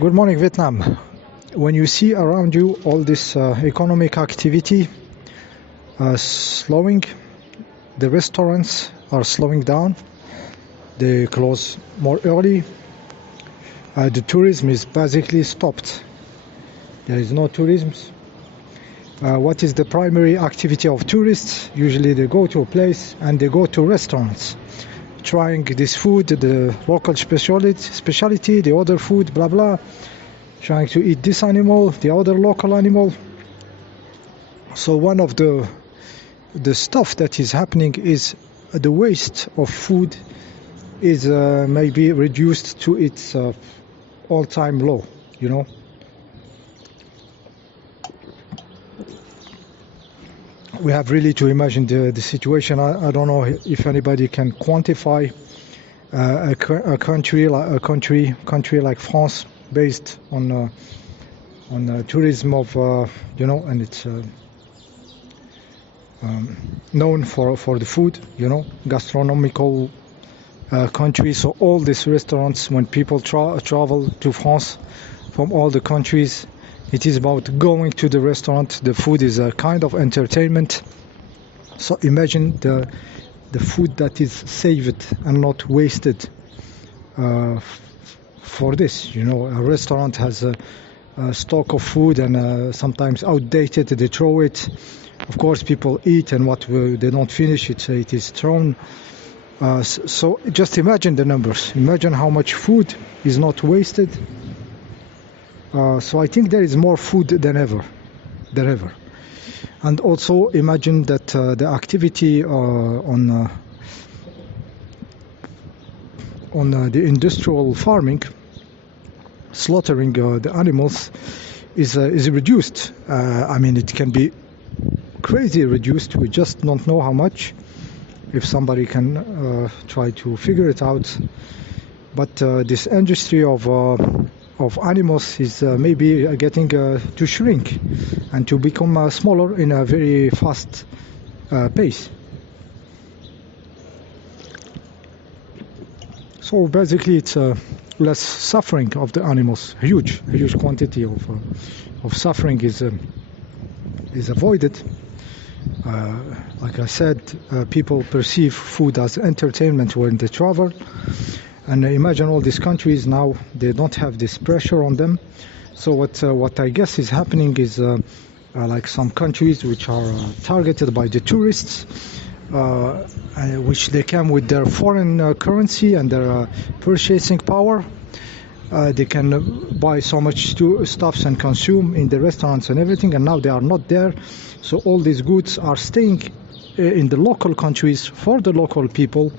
Good morning, Vietnam. When you see around you all this economic activity slowing, the restaurants are slowing down, they close more early, the tourism is basically stopped. There is no tourism. What is the primary activity of tourists? Usually they go to a place and they go to restaurants, trying this food, the local specialty, the other food, blah blah, trying to eat this animal, the other local animal. So one of the stuff that is happening is the waste of food is maybe reduced to its all-time low, you know. We have really to imagine the situation. I don't know if anybody can quantify a country like France, based on tourism of you know, and it's known for the food, you know, gastronomical country. So all these restaurants, when people travel to France from all the countries, it is about going to the restaurant. The food is a kind of entertainment. So imagine the food that is saved and not wasted for this. You know, a restaurant has a stock of food and sometimes outdated, they throw it. Of course, people eat, and what they don't finish, it is thrown. So just imagine the numbers. Imagine how much food is not wasted. So I think there is more food than ever. And also imagine that the activity on the industrial farming, slaughtering the animals, is reduced. I mean, it can be crazy reduced. We just don't know how much. If somebody can try to figure it out. But this industry of animals is maybe getting to shrink and to become smaller in a very fast pace. So basically it's less suffering of the animals. Huge quantity of suffering is avoided. Like I said, people perceive food as entertainment when they travel. And imagine all these countries now, they don't have this pressure on them. So what I guess is happening is like some countries which are targeted by the tourists, which they come with their foreign currency and their purchasing power. They can buy so much stuffs and consume in the restaurants and everything, and now they are not there. So all these goods are staying in the local countries for the local people.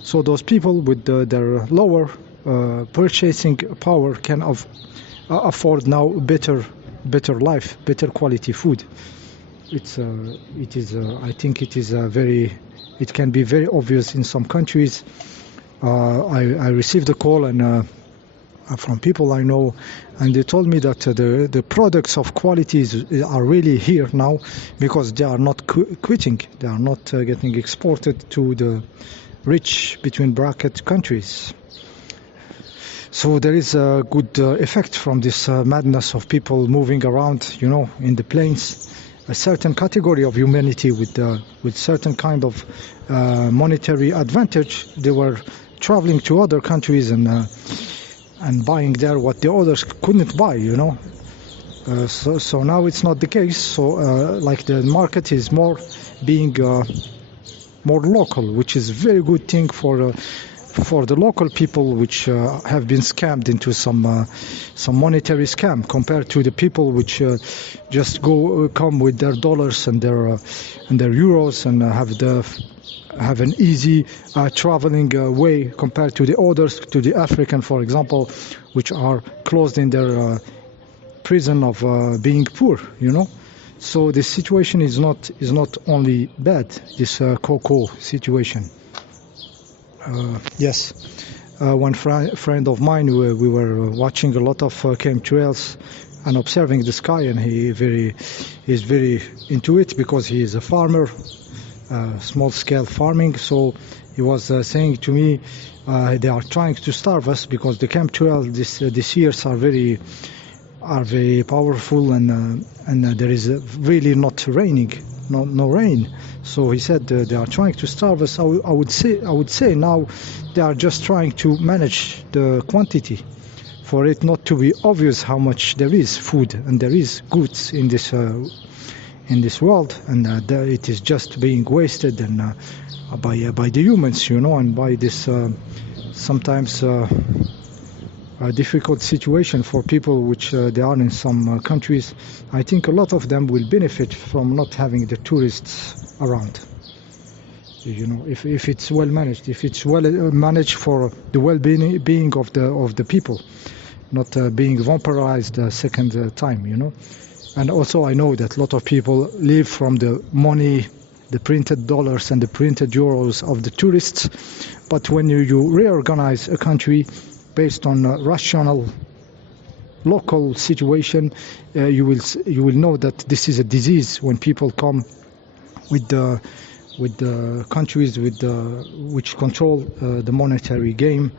So those people with their lower purchasing power can afford now better life, better quality food. I think it can be very obvious in some countries. I received a call and from people I know, and they told me that the products of qualities are really here now because they are not quitting. They are not getting exported to the rich between bracket countries. So there is a good effect from this madness of people moving around, you know, in the plains. A certain category of humanity with certain kind of monetary advantage, they were traveling to other countries and buying there what the others couldn't buy, you know. So now it's not the case. So like the market is more being more local, which is a very good thing for the local people, which have been scammed into some monetary scam, compared to the people which just come with their dollars and their euros and have an easy traveling way, compared to the others, to the African, for example, which are closed in their prison of being poor, you know. So the situation is not only bad, this cocoa situation. Yes, one friend of mine, we were watching a lot of chemtrails and observing the sky, and he is very into it because he is a farmer, small-scale farming. So he was saying to me, They are trying to starve us because the chemtrail this years are very powerful, and there is really not raining, no rain. So he said they are trying to starve us. I would say now they are just trying to manage the quantity, for it not to be obvious how much there is food and there is goods in this world, and it is just being wasted and by the humans, and by this sometimes a difficult situation for people which they are in some countries. I think a lot of them will benefit from not having the tourists around. If it's well managed, if it's well managed for the well-being of the people, not being vampirized a second time, And also I know that a lot of people live from the money, the printed dollars and the printed euros of the tourists. But when you reorganize a country based on a rational local situation, you will know that this is a disease. When people come with the countries which control the monetary game,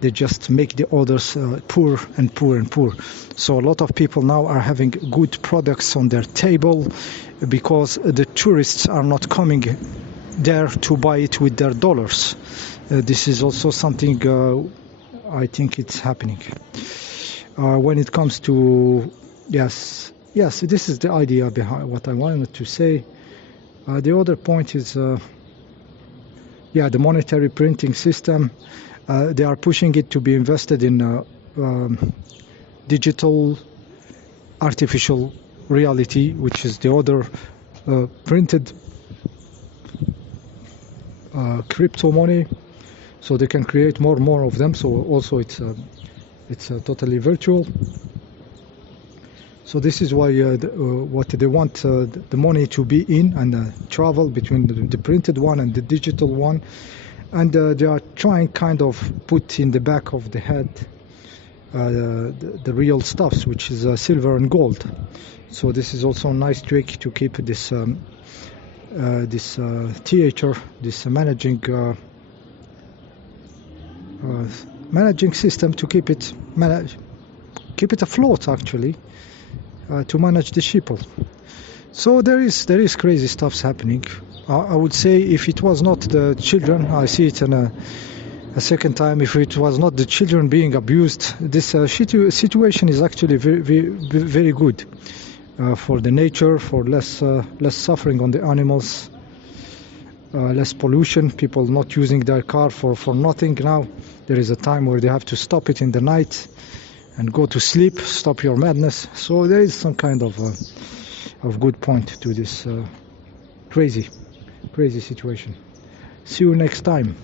they just make the others poor and poor and poor. So a lot of people now are having good products on their table because the tourists are not coming there to buy it with their dollars. This is also something I think it's happening. When it comes to yes, this is the idea behind what I wanted to say. The other point is the monetary printing system. They are pushing it to be invested in digital artificial reality, which is the other printed crypto money, so they can create more and more of them. So also it's totally virtual. So this is why what they want the money to be in, and travel between the printed one and the digital one. And they are trying kind of put in the back of the head the real stuffs, which is silver and gold. So this is also a nice trick to keep this theater, this managing system, to keep it afloat, actually, to manage the sheeple. So there is crazy stuffs happening. I would say if it was not the children, I see it in a second time, if it was not the children being abused, this situation is actually very, very, very good for the nature, for less suffering on the animals, less pollution, people not using their car for nothing. Now there is a time where they have to stop it in the night and go to sleep, stop your madness. So there is some kind of good point to this crazy situation. See you next time.